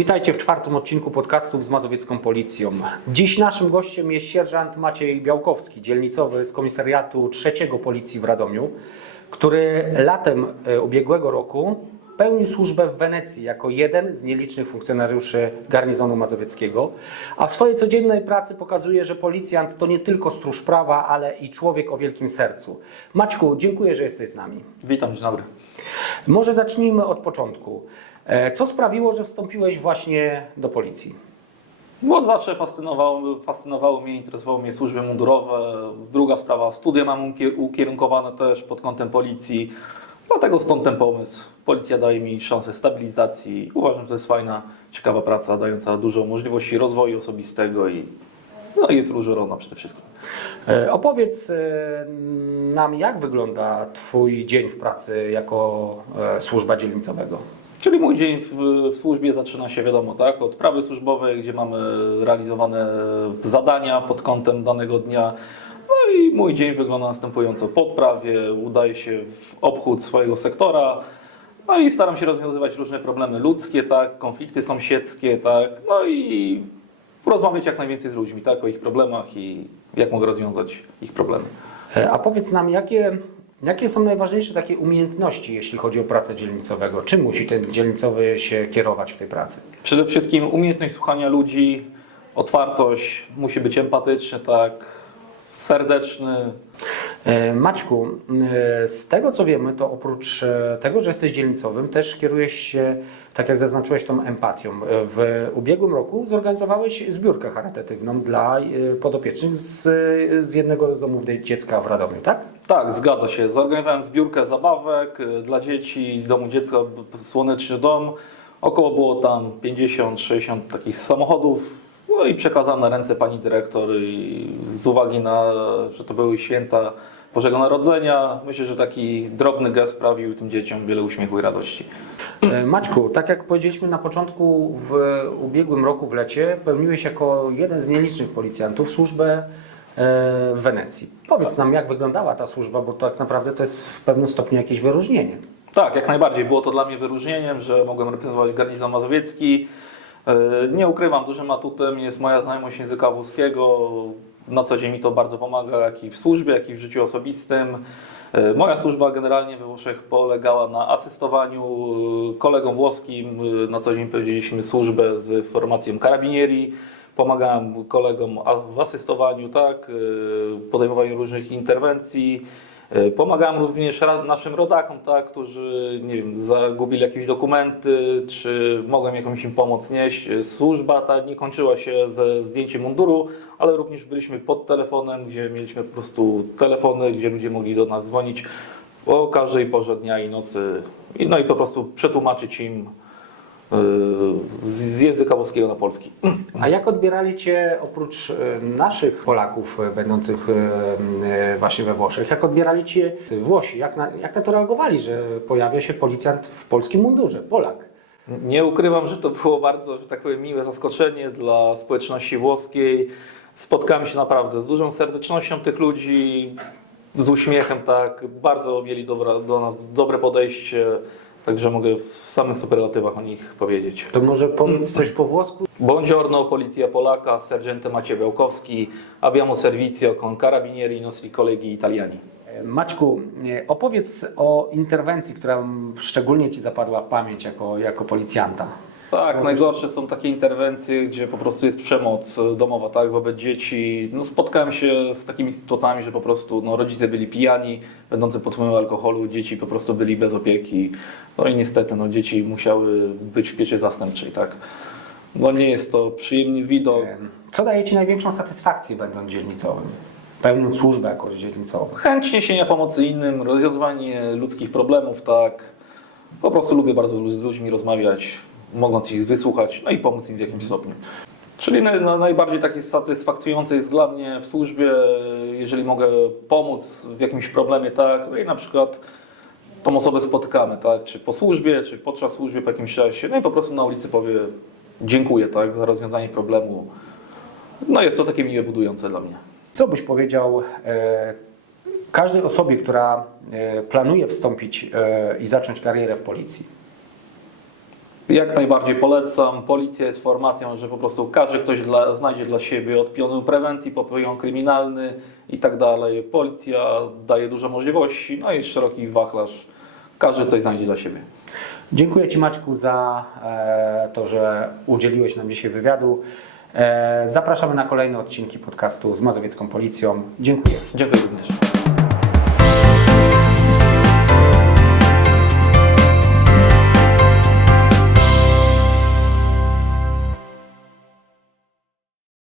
witajcie w czwartym odcinku podcastów z Mazowiecką Policją. Dziś naszym gościem jest sierżant Maciej Białkowski, dzielnicowy z komisariatu trzeciego Policji w Radomiu, który latem e, ubiegłego roku pełnił służbę w Wenecji jako jeden z nielicznych funkcjonariuszy garnizonu mazowieckiego, a w swojej codziennej pracy pokazuje, że policjant to nie tylko stróż prawa, ale i człowiek o wielkim sercu. Maćku, dziękuję, że jesteś z nami. Witam, dzień dobry. Może zacznijmy od początku. E, Co sprawiło, że wstąpiłeś właśnie do policji? Bo zawsze fascynowało, fascynowały mnie, interesowały mnie służby mundurowe. Druga sprawa, studia mam ukie- ukierunkowane też pod kątem policji. Dlatego stąd ten pomysł. Policja daje mi szansę stabilizacji. Uważam, że to jest fajna, ciekawa praca, dająca dużo możliwości rozwoju osobistego i no jest różnorodna przede wszystkim. E, Opowiedz e, nam, jak wygląda Twój dzień w pracy jako służba dzielnicowego. Czyli mój dzień w, w służbie zaczyna się, wiadomo, tak, od prawy służbowej, gdzie mamy realizowane zadania pod kątem danego dnia. No i mój dzień wygląda następująco. Po odprawie udaję się w obchód swojego sektora, no i staram się rozwiązywać różne problemy ludzkie, tak, konflikty sąsiedzkie, tak, no i porozmawiać jak najwięcej z ludźmi, tak, o ich problemach i jak mogę rozwiązać ich problemy. E, A powiedz nam, jakie, jakie są najważniejsze takie umiejętności, jeśli chodzi o pracę dzielnicowego? Czym musi ten dzielnicowy się kierować w tej pracy? Przede wszystkim umiejętność słuchania ludzi, otwartość, musi być empatyczny, tak, serdeczny. E, Maćku, e, z tego co wiemy, to oprócz e, tego, że jesteś dzielnicowym, też kierujesz się, tak jak zaznaczyłeś, tą empatią. W ubiegłym roku zorganizowałeś zbiórkę charytatywną dla podopiecznych z, z jednego z domów dziecka w Radomiu, tak? Tak, zgadza się. Zorganizowałem zbiórkę zabawek dla dzieci Domu Dziecka Słoneczny Dom. Około było tam 50-60 takich samochodów. No i przekazałem na ręce pani dyrektor i z uwagi na, że to były święta Bożego Narodzenia, myślę, że taki drobny gest sprawił tym dzieciom wiele uśmiechu i radości. E, Maćku, tak jak powiedzieliśmy na początku, w ubiegłym roku w lecie pełniłeś jako jeden z nielicznych policjantów służbę e, w Wenecji. Powiedz nam, jak wyglądała ta służba, bo tak naprawdę to jest w pewnym stopniu jakieś wyróżnienie. Tak, jak najbardziej. Było to dla mnie wyróżnieniem, że mogłem reprezentować garnizon mazowiecki. E, Nie ukrywam, dużym atutem jest moja znajomość języka włoskiego. Na co dzień mi to bardzo pomaga, jak i w służbie, jak i w życiu osobistym. E, Moja służba generalnie we Włoszech polegała na asystowaniu e, kolegom włoskim. Na co dzień powiedzieliśmy służbę z formacją carabinieri. Pomagałem kolegom w asystowaniu, tak, podejmowaniu różnych interwencji. E, Pomagałem również naszym rodakom, tak, którzy nie wiem, zagubili jakieś dokumenty, czy mogłem jakąś im pomoc nieść. E, Służba ta nie kończyła się ze zdjęciem munduru, ale również byliśmy pod telefonem, gdzie mieliśmy po prostu telefony, gdzie ludzie mogli do nas dzwonić o każdej porze dnia i nocy. No i po prostu przetłumaczyć im e, z, z języka włoskiego na polski. A jak odbierali Cię oprócz e, naszych Polaków e, będących e, właśnie we Włoszech, jak odbierali Cię Włosi? Jak na, jak na to reagowali, że pojawia się policjant w polskim mundurze, Polak? Nie ukrywam, że to było bardzo, że tak powiem, miłe zaskoczenie dla społeczności włoskiej. Spotkałem się naprawdę z dużą serdecznością tych ludzi, z uśmiechem, tak. Bardzo mieli dobra, do nas dobre podejście, także mogę w samych superlatywach o nich powiedzieć. To może powiedz coś po włosku? Buongiorno, Policja Polaka, sergente Maciej Białkowski, abbiamo servizio con carabinieri nostri colleghi italiani. Maćku, e, opowiedz o interwencji, która szczególnie Ci zapadła w pamięć jako, jako policjanta. Tak, najgorsze są takie interwencje, gdzie po prostu jest przemoc domowa, tak, wobec dzieci. No, spotkałem się z takimi sytuacjami, że po prostu no, rodzice byli pijani, będący pod wpływem alkoholu, dzieci po prostu byli bez opieki. No i niestety, no, dzieci musiały być w pieczy zastępczej, tak. No nie jest to przyjemny widok. E, Co daje Ci największą satysfakcję będąc dzielnicowym? Pełniąc służbę jako dzielnicowy. Chęć niesienia pomocy innym, rozwiązywanie ludzkich problemów, tak. Po prostu lubię bardzo z ludźmi rozmawiać, mogąc ich wysłuchać, no i pomóc im w jakimś stopniu. Czyli na, na najbardziej takie satysfakcjonujące jest dla mnie w służbie, jeżeli mogę pomóc w jakimś problemie, tak, no i na przykład tą osobę spotykamy, tak, czy po służbie, czy podczas służby po jakimś czasie, no i po prostu na ulicy powie dziękuję, tak, za rozwiązanie problemu. No jest to takie miłe, budujące dla mnie. Co byś powiedział e, każdej osobie, która e, planuje wstąpić e, i zacząć karierę w policji? Jak najbardziej polecam. Policja jest formacją, że po prostu każdy ktoś dla, znajdzie dla siebie od pionu prewencji, po pion kryminalny i tak dalej. Policja daje dużo możliwości, no i szeroki wachlarz. Każdy coś znajdzie dla siebie. Dziękuję Ci Maćku za e, to, że udzieliłeś nam dzisiaj wywiadu. E, zapraszamy na kolejne odcinki podcastu z Mazowiecką Policją. Dziękuję. Dziękuję również.